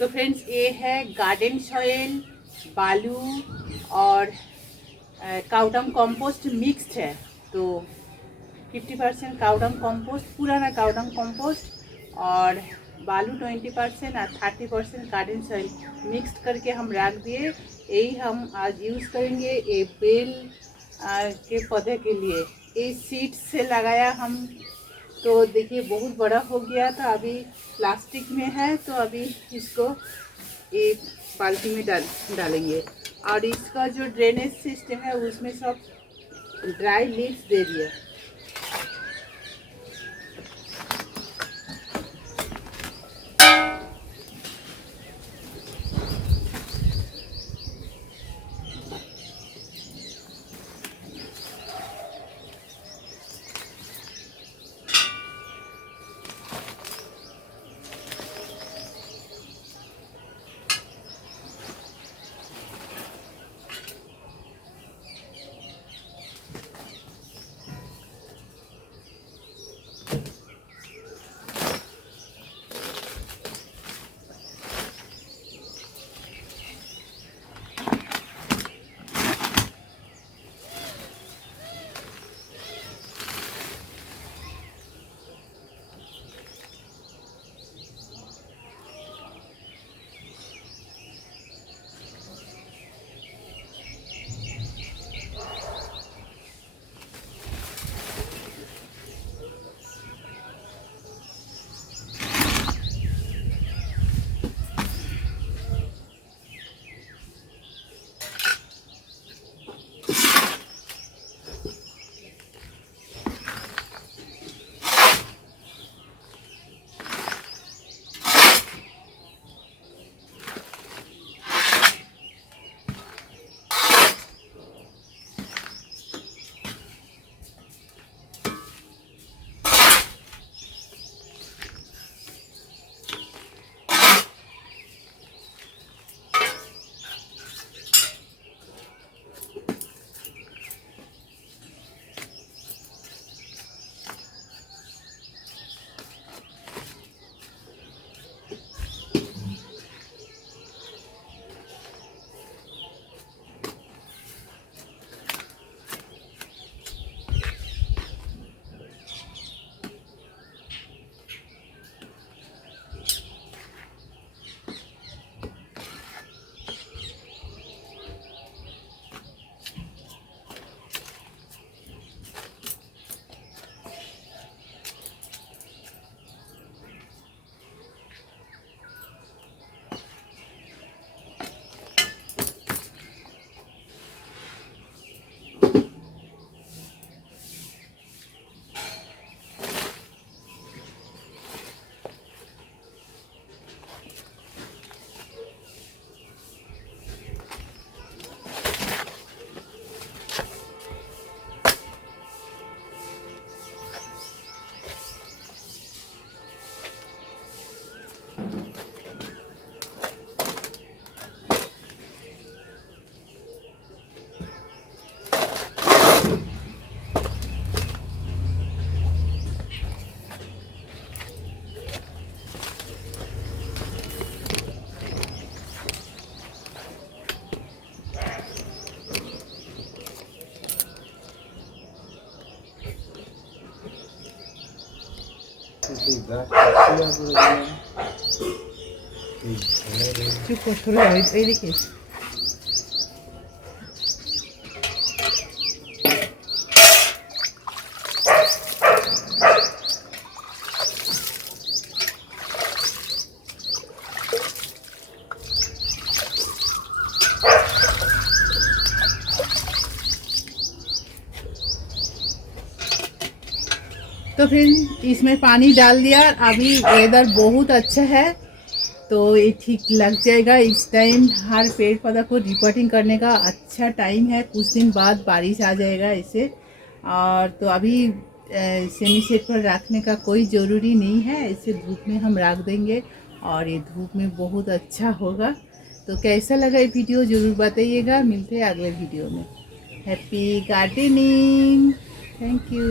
तो फ्रेंड्स ये है गार्डन सॉइल, बालू और काउडंग कंपोस्ट मिक्स्ड है। तो 50% काउडंग कंपोस्ट, पुराना काउडंग कंपोस्ट और बालू 20% और 30% गार्डन सॉइल मिक्स्ड करके हम रख दिए। यही हम आज यूज़ करेंगे ये बेल के पौधे के लिए। ये सीड से लगाया हम, तो देखिए बहुत बड़ा हो गया था। अभी प्लास्टिक में है, तो अभी इसको एक बाल्टी में डालेंगे। और इसका जो ड्रेनेज सिस्टम है उसमें सब ड्राई लीव्स दे दिया। চুপ কর, সরে যাও, এইদিকে। तो फिर इसमें पानी डाल दिया। अभी वेदर बहुत अच्छा है, तो ये ठीक लग जाएगा। इस टाइम हर पेड़ पौधा को रिपोर्टिंग करने का अच्छा टाइम है। कुछ दिन बाद बारिश आ जाएगा इसे। और तो अभी सेमी शेड पर रखने का कोई ज़रूरी नहीं है, इसे धूप में हम रख देंगे और ये धूप में बहुत अच्छा होगा। तो कैसा लगा ये वीडियो ज़रूर बताइएगा। मिलते हैं अगले वीडियो में। Happy gardening, thank you.